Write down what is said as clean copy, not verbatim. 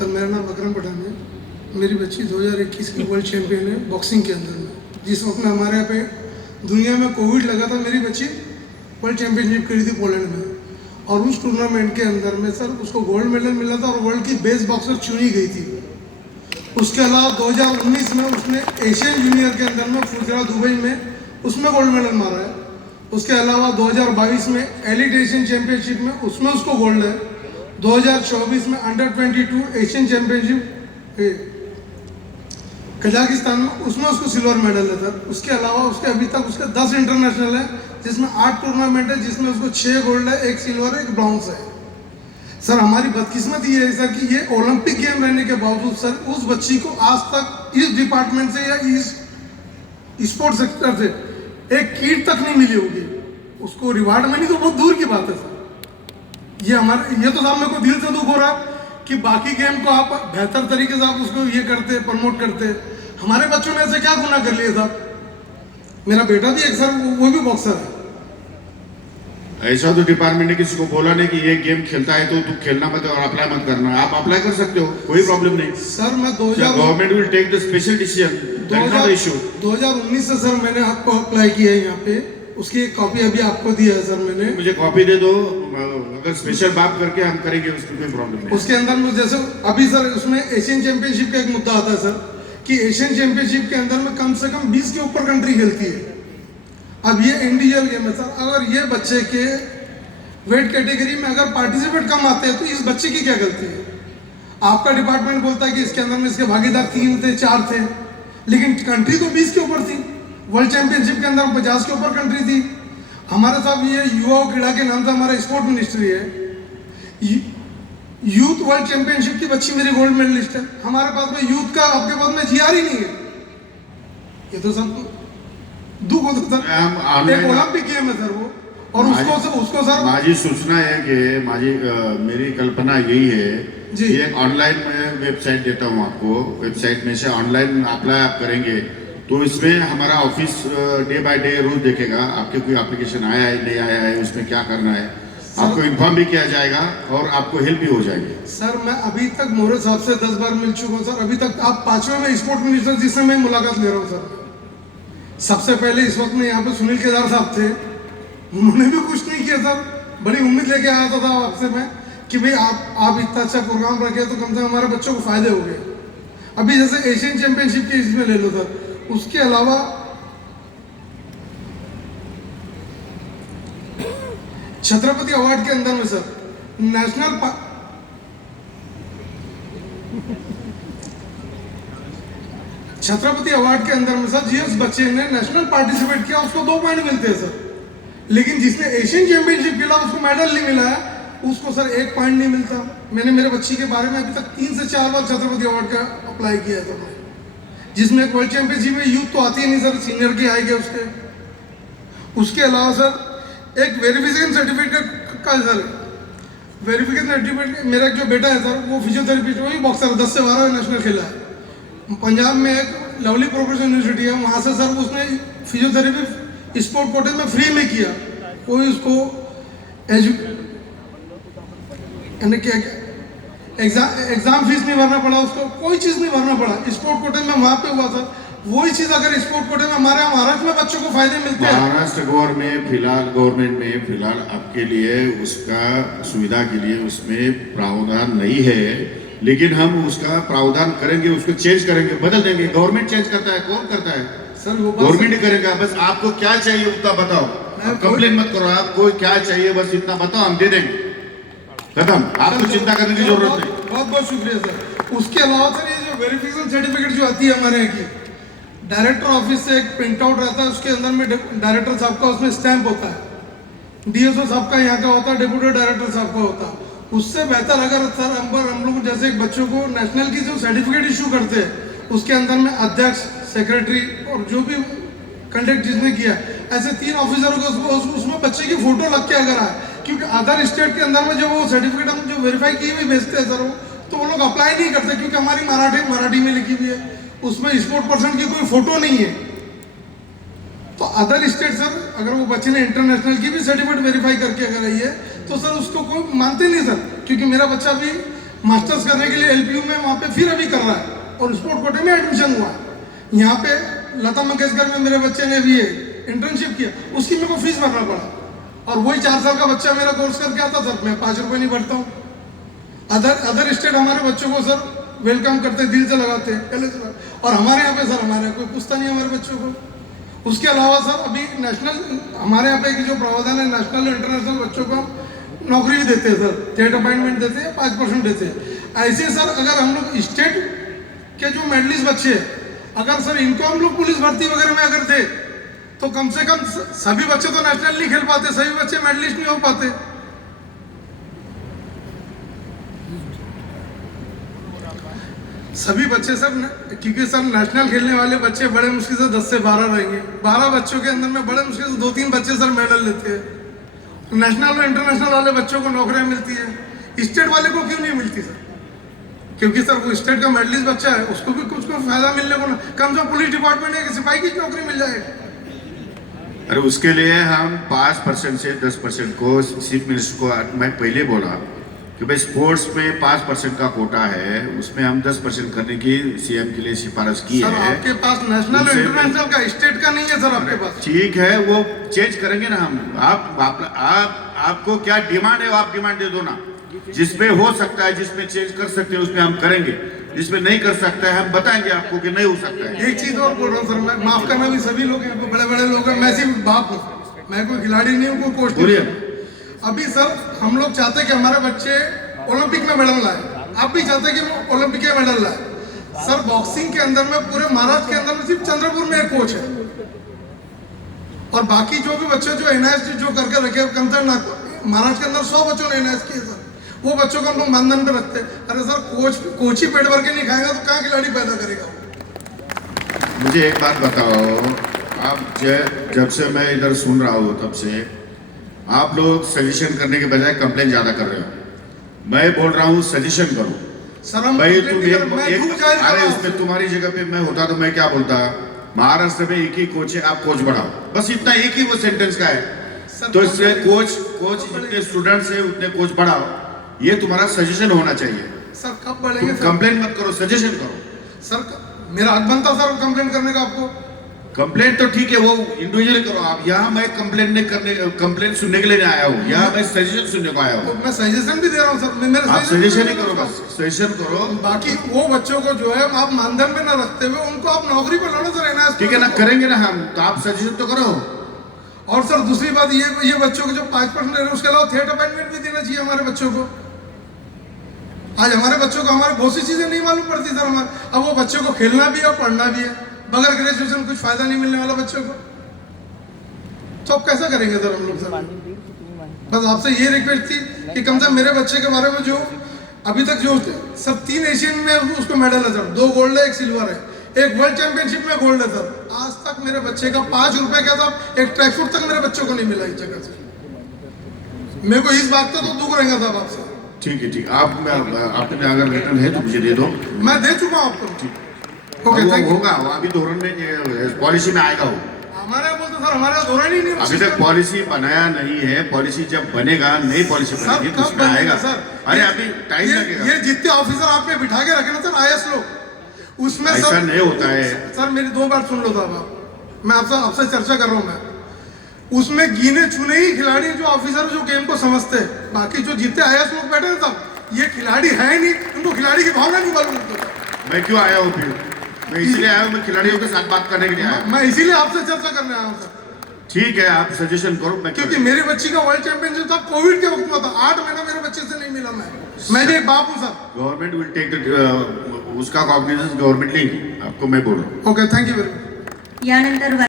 Sir मेरा नाम अकरम पठान है। मेरी बच्ची 2021 की वर्ल्ड चैंपियन है बॉक्सिंग के अंदर में। जिस वक्त में हमारे यहाँ पे दुनिया में कोविड लगा था, मेरी बच्ची वर्ल्ड चैंपियनशिप करी थी पोलैंड में, और उस टूर्नामेंट के अंदर में सर उसको गोल्ड मेडल मिला था और वर्ल्ड की बेस्ट बॉक्सर चुनी गई थी। उसके अलावा 2019 में उसने एशियन जूनियर के अंदर में फुजरा दुबई में उसमें गोल्ड मेडल मारा है। उसके अलावा 2022 में एलिट एशियन चैंपियनशिप में उसमें उसको गोल्ड है। 2024 में अंडर 22 एशियन चैंपियनशिप कजाकिस्तान में उसमें उसको सिल्वर मेडल है सर। उसके अलावा उसके अभी तक उसके 10 इंटरनेशनल है, जिसमें 8 टूर्नामेंट है, जिसमें उसको 6 गोल्ड है, 1 सिल्वर है, 1 ब्रॉन्ज है। सर हमारी बदकिस्मती ये है सर कि ये ओलंपिक गेम रहने के बावजूद सर उस बच्ची को आज तक इस डिपार्टमेंट से या इस स्पोर्ट्स सेक्टर से एक किट तक नहीं मिली होगी। उसको रिवार्ड मनी तो बहुत दूर की बात है सर। ये तो साहब मेरे को दिल से दुख हो रहा है कि बाकी गेम को आप बेहतर तरीके से आप उसको ये करते प्रमोट करते। हमारे बच्चों ने ऐसे क्या गुनाह कर लिए साहब। मेरा बेटा भी एक सर वो भी बॉक्सर है। ऐसा तो डिपार्टमेंट ने किसी को बोला नहीं कि ये गेम खेलता है तो तू खेलना मत और अप्लाई मत करना। आप अप्लाई कर सकते हो, कोई प्रॉब्लम नहीं सर। मैं 2000 government will take the special decision, that is not issue. 2019 से सर मैंने आपको अप्लाई किया है यहाँ पे, उसकी एक कॉपी अभी आपको दी है सर मैंने। मुझे कॉपी दे दो, अगर स्पेशल बात करके हम करेंगे उसमें कोई प्रॉब्लम नहीं। उसके अंदर में जैसे अभी सर उसमें एशियन चैंपियनशिप का एक मुद्दा आता है सर कि एशियन चैंपियनशिप के अंदर में कम से कम 20 के ऊपर कंट्री खेलती है। अब ये इंडिविजुअल गेम है सर। अगर ये बच्चे के वेट कैटेगरी में अगर पार्टिसिपेट कम आते हैं तो इस बच्चे की क्या गलती है। आपका डिपार्टमेंट बोलता है कि इसके अंदर में इसके भागीदार 3 थे 4 थे, लेकिन कंट्री तो 20 के ऊपर थी। वर्ल्ड चैंपियनशिप के अंदर 50 के ऊपर कंट्री थी। हमारे साथ ये युवा और क्रीड़ा के नाम से हमारा स्पोर्ट मिनिस्ट्री है। यूथ वर्ल्ड चैंपियनशिप की बच्ची मेरी गोल्ड मेडलिस्ट है। हमारे पास में यूथ का आपके पास में जीआर ही नहीं है। ये तो सब दुख होता सर। एक ओलंपिक गेम है सर वो, और उसको सर माझी सूचना है कि मेरी कल्पना यही है जी। ये एक ऑनलाइन में वेबसाइट देता हूँ आपको। वेबसाइट में से ऑनलाइन अप्लाई आप करेंगे तो इसमें हमारा ऑफिस डे बाय डे रोज देखेगा आपके कोई एप्लीकेशन आया है नहीं आया है, उसमें क्या करना है आपको इन्फॉर्म भी किया जाएगा और आपको हेल्प भी हो जाएगी। सर मैं अभी तक मोरे साहब से 10 बार मिल चुका हूँ सर। अभी तक आप 5वें में स्पोर्ट मिनिस्टर जिससे मैं मुलाकात ले रहा हूँ सर। सबसे पहले इस वक्त में यहाँ पे सुनील केदार साहब थे, उन्होंने भी कुछ नहीं किया सर। बड़ी उम्मीद लेके आया था आपसे मैं कि भाई आप इतना अच्छा प्रोग्राम रखे तो कम से कम हमारे बच्चों को फायदे हो गए। अभी जैसे एशियन चैंपियनशिप के इसमें ले लो सर। उसके अलावा छत्रपति अवार्ड के अंदर में सर छत्रपति अवार्ड के अंदर में सर जिस बच्चे ने नेशनल पार्टिसिपेट किया उसको 2 पॉइंट मिलते हैं सर। लेकिन जिसने एशियन चैंपियनशिप खेला उसको मेडल नहीं मिला है, उसको सर 1 पॉइंट नहीं मिलता। मैंने मेरे बच्ची के बारे में अभी तक 3 से 4 बार छत्रपति अवार्ड का अप्लाई किया था, जिसमें एक वर्ल्ड चैंपियनशिप में यूथ तो आती ही नहीं सर, सीनियर की आएगी उसके। उसके अलावा सर एक वेरिफिकेशन सर्टिफिकेट का सर वेरिफिकेशन सर्टिफिकेट मेरा जो बेटा है सर वो फिजियोथेरेपिस्ट, वही बॉक्सर 10 से 12 नेशनल खेला है। पंजाब में एक लवली प्रोफेशनल यूनिवर्सिटी है, वहाँ से सर उसने फिजियोथेरेपी स्पोर्ट कोटे में फ्री में किया। कोई उसको एग्जाम फीस नहीं भरना पड़ा, उसको कोई चीज़ नहीं भरना पड़ा। स्पोर्ट कोटे में वहाँ पे हुआ सर। वही चीज़ अगर स्पोर्ट कोटे में हमारे महाराष्ट्र में बच्चों को फायदे मिलते हैं। महाराष्ट्र गवर्नमेंट में फिलहाल आपके लिए उसका सुविधा के लिए उसमें प्रावधान नहीं है, लेकिन हम उसका प्रावधान करेंगे, उसको चेंज करेंगे, बदल देंगे। गवर्नमेंट चेंज करता है, कौन करता है सर? वो गवर्नमेंट ही करेगा। बस आपको क्या चाहिए उतना बताओ, कंप्लेन मत करो। आपको क्या चाहिए बस इतना बताओ, हम दे देंगे, खत्म। आपको चिंता करने की जरूरत नहीं। बहुत बहुत शुक्रिया सर। उसके अलावा सर ये जो वेरिफिकेशन सर्टिफिकेट जो आती है हमारे यहाँ की, डायरेक्टर ऑफिस से एक प्रिंट आउट रहता है, उसके अंदर में डायरेक्टर साहब का उसमें स्टैंप होता है, डीएसओ साहब का यहाँ का होता है, डेप्यूटी डायरेक्टर साहब का होता है। उससे बेहतर अगर सर हम लोग जैसे एक बच्चों को नेशनल की जो सर्टिफिकेट इशू करते हैं उसके अंदर में अध्यक्ष, सेक्रेटरी और जो भी कंडक्ट जिसने किया, ऐसे 3 ऑफिसरों को उसमें बच्चे की फोटो लग के अगर आए, क्योंकि अदर स्टेट के अंदर में जो वो सर्टिफिकेट हम जो वेरीफाई की हुई भेजते हैं सर, तो वो लोग अप्लाई नहीं करते क्योंकि हमारी मराठी में लिखी हुई है, उसमें स्पोर्ट पर्सन की कोई फोटो नहीं है। तो अदर स्टेट सर अगर वो बच्चे ने इंटरनेशनल की भी सर्टिफिकेट वेरीफाई करके अगर आई है तो सर उसको कोई मानते नहीं सर, क्योंकि मेरा बच्चा भी मास्टर्स करने के लिए LPU में वहाँ पे फिर अभी कर रहा है और स्पोर्ट कोटे में एडमिशन हुआ है। यहाँ पे लता मंगेशकर में मेरे बच्चे ने भी इंटर्नशिप किया, उसकी मेरे को फीस भरना पड़ा। और वही 4 साल का बच्चा मेरा कोर्स करके आता सर, मैं 5 रुपये नहीं भरता हूँ। अदर स्टेट हमारे बच्चों को सर वेलकम करते, दिल से लगाते हैं पहले से। और हमारे यहाँ पे सर हमारे कोई पूछता नहीं हमारे बच्चों को। उसके अलावा सर अभी नेशनल हमारे यहाँ पे जो प्रावधान है, नेशनल और इंटरनेशनल बच्चों को नौकरी भी देते हैं सर, स्टेट अपॉइंटमेंट देते हैं, 5% देते हैं। ऐसे सर अगर हम लोग स्टेट के जो मेडलिस्ट बच्चे हैं, अगर सर इनको हम लोग पुलिस भर्ती वगैरह में अगर दे तो कम से कम सभी बच्चे तो नेशनल नहीं खेल पाते, सभी बच्चे मेडलिस्ट नहीं हो पाते। सभी बच्चे सर क्योंकि सर नेशनल खेलने वाले बच्चे बड़े मुश्किल से 10 से 12 रहेंगे। 12 बच्चों के अंदर में बड़े मुश्किल से 2-3 बच्चे सर मेडल लेते हैं। नेशनल और इंटरनेशनल वाले बच्चों को नौकरियां मिलती है, स्टेट वाले को क्यों नहीं मिलती सर? क्योंकि सर वो स्टेट का मेडलिस्ट बच्चा है, उसको भी कुछ फायदा मिलने को कम से कम पुलिस डिपार्टमेंट है कि सिपाही की नौकरी मिल जाए। अरे उसके लिए हम 5% से 10% को चीफ मिनिस्टर को मैं पहले बोला कि भाई स्पोर्ट्स में 5% का कोटा है, उसमें हम 10% करने की सीएम के लिए सिफारिश की सर, है। आपके पास नेशनल और इंटरनेशनल का, स्टेट का नहीं है सर आपके पास। ठीक है, वो चेंज करेंगे ना हम। आपको क्या डिमांड है वो आप डिमांड दे दो ना। जिसमें हो सकता है, जिसमें चेंज कर सकते हैं उसमें हम करेंगे, जिसमें नहीं कर सकता है हम बताएंगे आपको कि नहीं हो सकता है। एक चीज और बोल रहा हूँ सर, मैं माफ करना, भी सभी लोग हैं, बड़े बड़े लोग हैं, मैं सिर्फ बाप हूँ, मैं कोई खिलाड़ी नहीं हूँ, कोई कोच नहीं हूँ। अभी सर हम लोग चाहते हैं कि हमारे बच्चे ओलंपिक में मेडल लाए, आप भी चाहते हैं कि वो ओलंपिक में मेडल लाए। सर बॉक्सिंग के अंदर में पूरे महाराष्ट्र के अंदर में सिर्फ चंद्रपुर में एक कोच है, और बाकी जो भी बच्चे जो एनआईएस जो करके रखे महाराष्ट्र के अंदर 100 बच्चों ने एनआईएस किए सर, वो बच्चों को हम लोग मानदंड पे रखते हैं। अरे सर कोच ही पेट भर के नहीं खाएगा तो कहाँ खिलाड़ी पैदा करेगा? मुझे एक बात बताओ, आप जब से मैं इधर सुन रहा हूँ तब से आप लोग सजेशन करने के बजाय कंप्लेन ज्यादा कर रहे हो। मैं बोल रहा हूँ सजेशन करो सर। हम भाई तुम अरे उसमें तुम्हारी जगह पे मैं होता तो मैं क्या बोलता, महाराष्ट्र में एक ही कोच है, आप कोच बढ़ाओ, बस इतना एक ही वो सेंटेंस का है। तो इससे कोच जितने स्टूडेंट्स है उतने कोच बढ़ाओ, ये तुम्हारा सजेशन होना चाहिए। सर कब बढ़ेंगे? कंप्लेन मत करो, सजेशन करो। सर मेरा हक बनता सर कंप्लेन करने का। आपको कंप्लेंट तो ठीक है, वो इंडिविजुअली करो आप। यहाँ मैं कंप्लेंट सुनने के लिए नहीं आया हूँ, यहाँ मैं सजेशन सुनने को आया हूँ। मैं सजेशन भी दे रहा हूँ सर, आप सजेशन ही करो, बस सजेशन करो। बाकी वो बच्चों को जो है आप मानदंड में न रखते हुए उनको आप नौकरी पर लाना सर, एनआईएस। ठीक है ना, करेंगे ना हम, तो आप सजेशन तो करो। और सर दूसरी बात ये बच्चों को जो 5% है, उसके अलावा थेट अपॉइंटमेंट भी देना चाहिए हमारे बच्चों को। आज हमारे बच्चों को हमारे बहुत सी चीजें नहीं मालूम पड़ती सर हमारे। अब वो बच्चों को खेलना भी है और पढ़ना भी है, बगैर ग्रेजुएशन कुछ फायदा नहीं मिलने वाला बच्चों को, तो अब कैसा करेंगे सर हम लोग? सर बस आपसे ये रिक्वेस्ट थी कि कम से कम मेरे बच्चे के बारे में जो अभी तक जो सर 3 एशियन में उसको मेडल है सर, 2 गोल्ड है, 1 सिल्वर है, 1 वर्ल्ड चैंपियनशिप में गोल्ड है सर। आज तक मेरे बच्चे का 5 रुपए का था एक ट्रैक सूट तक मेरे बच्चों को नहीं मिला इस जगह से। मेरे को इस बात का तो दुख रहेगा साहब आपसे। ठीक है, ठीक, आपने अगर रिटर्न है तो मुझे दे दो। मैं दे चुका हूँ आपको। ओके, होगा वो अभी धोरण में पॉलिसी में आएगा। वो हमारे बोलते सर हमारा धोरण ही नहीं, अभी तक पॉलिसी बनाया नहीं है। पॉलिसी जब बनेगा, नई पॉलिसी बनेगी तो उसमें आएगा सर। अरे अभी टाइम लगेगा। ये जितने ऑफिसर आपने बिठा के रखे ना सर आईएएस लोग, उसमें ऐसा सर नहीं होता है सर। मेरी 2 बार सुन लो साहब आप, मैं आपसे चर्चा कर रहा हूँ। मैं उसमें गिने चुने ही खिलाड़ी जो ऑफिसर जो गेम को समझते हैं, बाकी जो जितने आईएएस लोग बैठे हैं साहब, ये खिलाड़ी है नहीं, उनको खिलाड़ी की भावना नहीं मालूम होती। मैं क्यों आया हूँ फिर? मैं इसीलिए आया हूँ, मैं खिलाड़ियों के साथ बात करने के लिए आया। मैं इसीलिए आपसे चर्चा करने आया हूँ सर। ठीक है, आप सजेशन करो। मैं क्योंकि मेरी बच्ची का वर्ल्ड चैंपियनशिप था कोविड के वक्त में था, 8 महीना मेरे बच्चे से नहीं मिला। मैं भी एक बाप हूँ सर। गवर्नमेंट विल टेक उसका कॉग्निजेंस, गवर्नमेंट लेंगी, आपको मैं बोल रहा हूँ। Okay, thank you very much. यानंतर